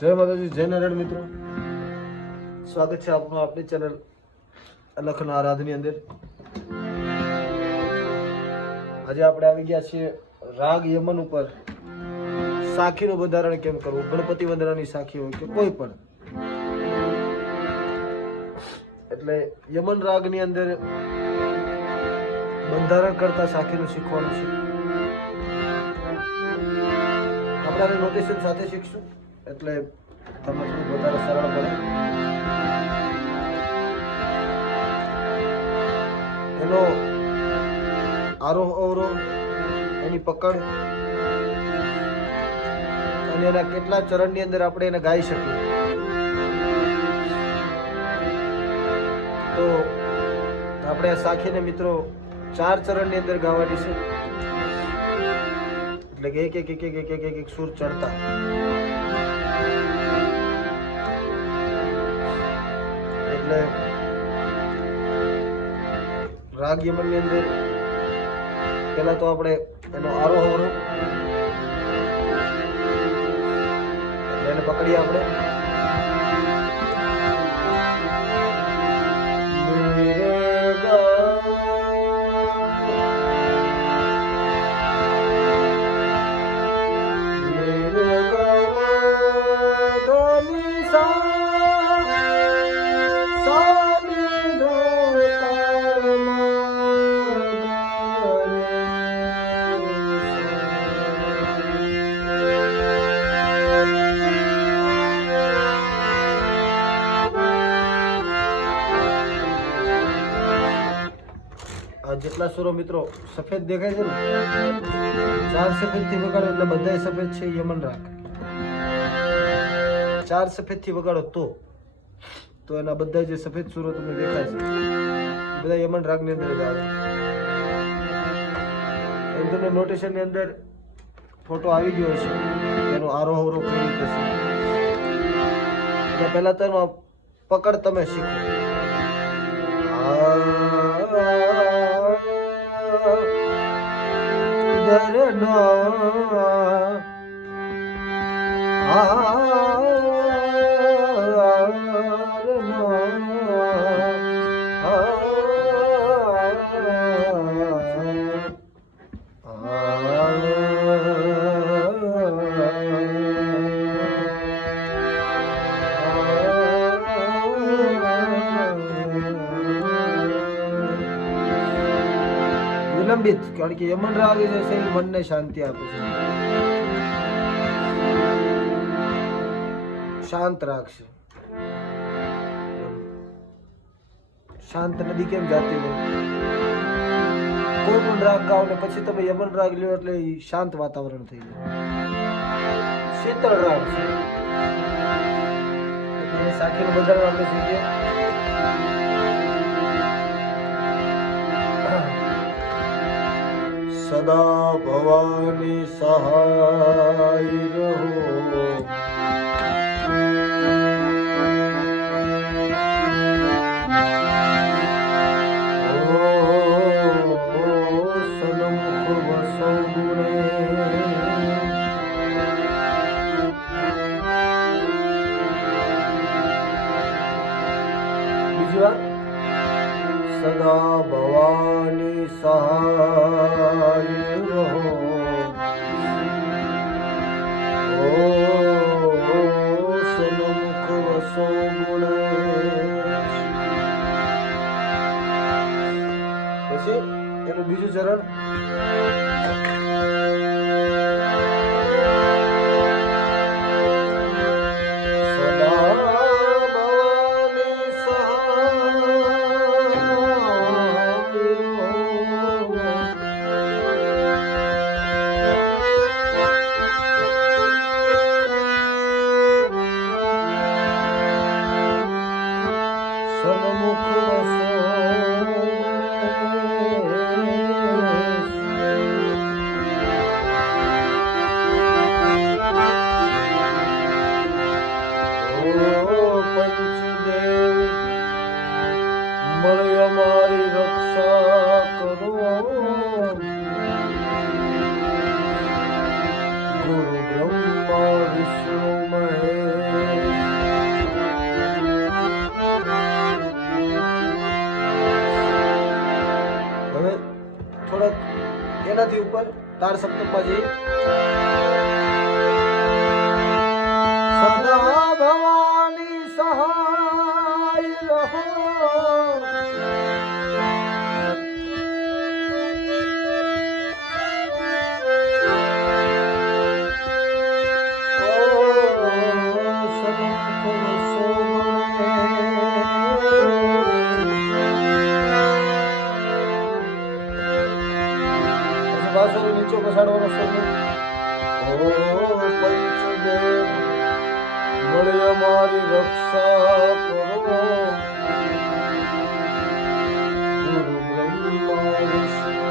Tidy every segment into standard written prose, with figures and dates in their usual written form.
જય માતાજી, જય નારાયણ મિત્રો, સ્વાગત છે આપનું આપણી ચેનલ અલખના આરાધની અંદર। આજે આપણે આવી ગયા છીએ રાગ યમન ઉપર સાખીનું બંધારણ કેમ કરવું। ગણપતિ વંદનાની સાખી હોય કે કોઈ પણ, એટલે યમન રાગની અંદર બંધારણ કરતા સાખીનું શીખવાનું છે। આપણે નોટેશન સાથે શીખશું એટલે તમને થોડું વધારે સરળ પડે। એનો આરોહ અવરોહ, એની પકડ અને એના કેટલા ચરણની અંદર આપણે એને ગાઈ શકીએ। તો આપણે આ સાખીને મિત્રો 4 ચરણની અંદર ગાવાની છે, એટલે કે એક સુર ચડતા। એટલે રાગ યમન ની અંદર પેલા તો આપણે એનો આરોહ અવરોહ એને પકડીએ આપણે। જેટલા સુરો મિત્રો સફેદ દેખાય છે ને, 4 સફેદ થી વગાડો એટલે બધા સફેદ છે યમન રાગ। 4 સફેદ થી વગાડો તો એના બધા જે સફેદ સુરો તમને દેખાય છે બધા યમન રાગ ની અંદર જ આવે। એમ તમને નોટેશન ની અંદર ફોટો આવી ગયો છે, એનો આરોહ અવરોહ કઈ રીતે છે। એટલે પહેલા તો એનો પકડ તમે શીખો। વિલંબિત, કારણ કે યમન રાગ જે છે એ મનને શાંતિ આપે છે, શાંત રાગ છે। શાંત નદી કેમ જાતી હોય, કોઈ પણ રાગ ગાઓ ને પછી તમે યમન રાગ લ્યો એટલે શાંત વાતાવરણ થઈ જાય, શીતળ રાગ છે। એટલે સાખીનું બંધારણ આપણે શીખીએ। સદા ભવાની સહાય રહો, સન્મુખ વસો ગુણે। બીજી વાર, સદા ભવાની સહાય રહો, સન્મુખ વસો ગુણેશ। પછી એનું બીજું ચરણ, સન્મુખ વસો ગુણેશ। સપ્તકમાંથી ઉપર તાર સપ્તકમાં જઈએ. સદા ભવાની સહાય રહો, નીચો બસાડવાનો શબ્દ. ઓ પંચદેવ મળે અમારી રક્ષા કરો, ગુરુ બ્રહ્મા વિષ્ણુ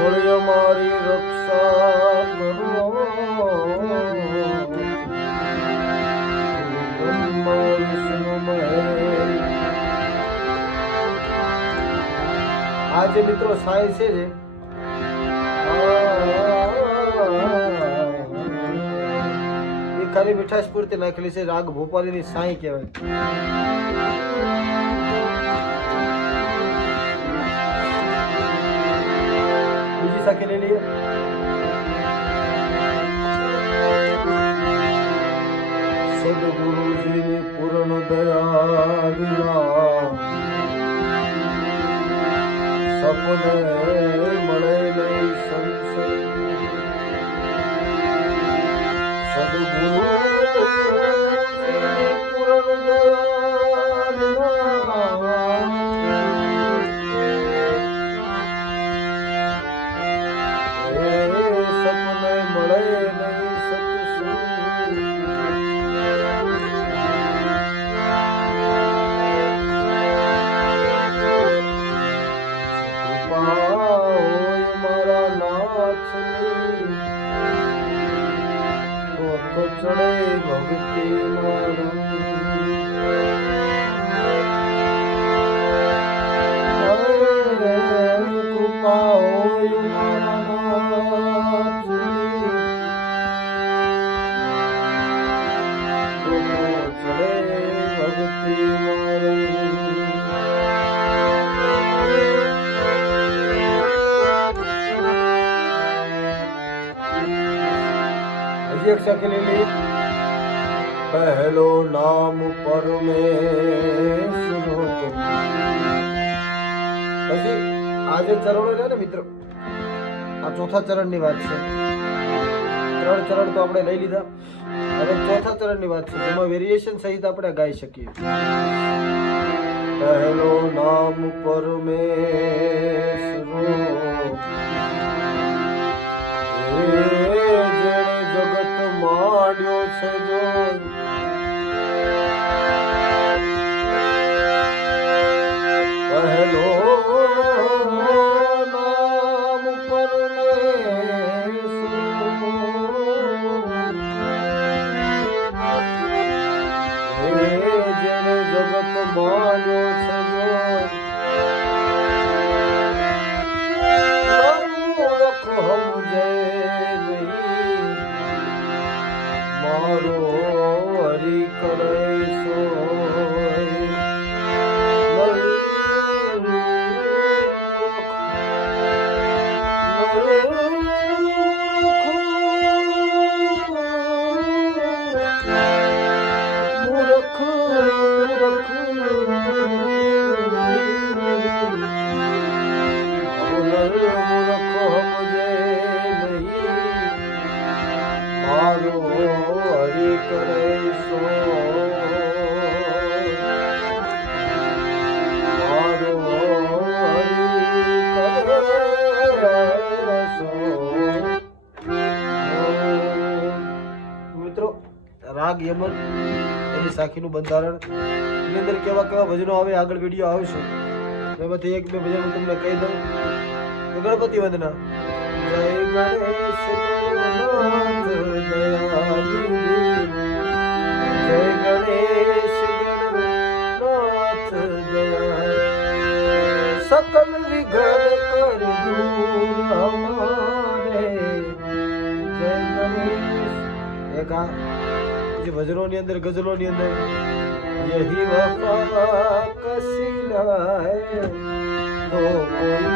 મળે અમારી રક્ષા કરો, આ જે મિત્રો સાય છે એ ખાલી મીઠાશ પૂરતી નાખેલી છે. રાગ ભોપાલીની સાય કહેવાય. બીજી સાખી લઈ લઈએ. સદગુરુજીની પૂર્ણ દયા વિના સપને મળે નહીં સંશય. સદગુરુજીની પૂર્ણ દયા વિના સપને મળે નહીં સત્સંગ. ચડે ભક્તિ કૃપા હોય મારા ચડે ભક્તિ એક સાખી લઈ લઈએ. પહેલો નામ પરમેશ્વર. પછી આ જે ચરણો છે ને મિત્રો, આ ચોથા ચરણની વાત છે. 3 ચરણ તો આપણે લઈ લીધા. હવે ચોથા ચરણની વાત છે, જેમાં વેરિએશન સહિત આપણે ગાઈ શકીએ. પહેલો નામ પરમેશ્વર, જગત માંડ્યો છે જો. પહેલો નામ પરમેશ્વર, જેને જગત માંડ્યો છે જો. સમજે નહીં મારો હરી કરે રાગ યમન એની સાખીનું બંધારણ એની અંદર કેવા કેવા ભજનો આવે આગળ વિડીયો આવશે. એમાંથી એક બે ભજન હું તમને કહી દઉં. ગણપતિ વંદના. જય ગણેશ ગણનાથ દયાનિધિ, જય ગણેશ ગણનાથ દયા, સકલ વિઘ્ન કર દૂર હમારે. જય ગણેશ. એક જે ભજનોની અંદર ગઝલોની અંદર યહી વફા કસી લાય તો કોઈ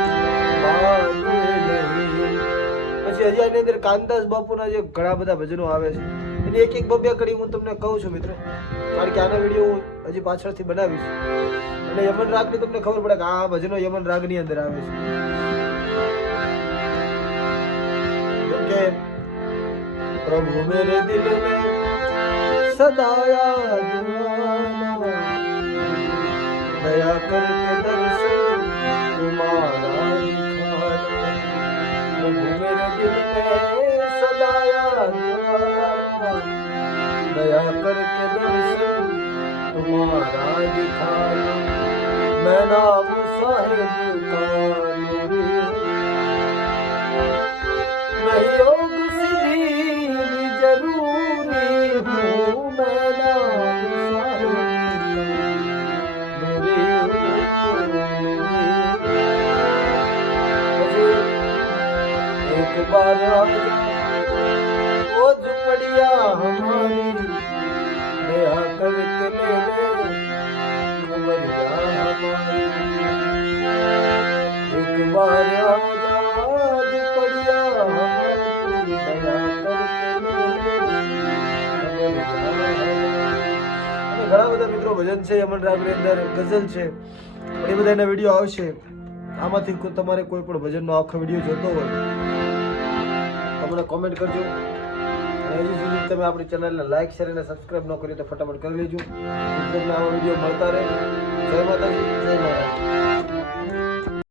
બાત નહીં. પછી હજી આની અંદર કાનદાસ બાપુના જે ઘણા બધા ભજનો આવે છે એની એક એક બબ્યા કડી હું તમને કહું છું મિત્રો, કારણ કે આનો વિડીયો હું હજી પાછળથી બનાવીશ અને યમન રાગની તમને ખબર પડે કે આ ભજનો યમન રાગની અંદર આવે છે. प्रभु मेरे दिल में सदा याद आना, दया करके दर्शन तुम्हारा दिखाना. प्रभु मेरे दिल में सदा याद आना, दया करके दर्शन तुम्हारा दिखाना. मैं नाम साहिब का नूरी नहीं योग सिद्धि जरूरी हूँ, मैं नाम साहिब एक बार आजा वो झुपड़िया हमारी, दया करके ले ले खबरिया हमारी. एक बार आजा झुपड़िया हमारी, दया करके ले ले खबरिया हमारी. ઘણા બધા મિત્રો ભજન છે યમન રાગની અંદર, ગઝલ છે, પણ એ બધાના વિડીયો આવશે. આમાંથી તમારે કોઈ પણ ભજનનો આખો વિડીયો જોતો હોય તો મને કોમેન્ટ કરજો. હજી સુધી તમે આપણી ચેનલને લાઈક શેર અને સબસ્ક્રાઇબ ન કરી તો ફટાફટ કરી લેજો. તમને આવા વિડીયો મળતા રહે. જય માતાજી, જય મહારાજ.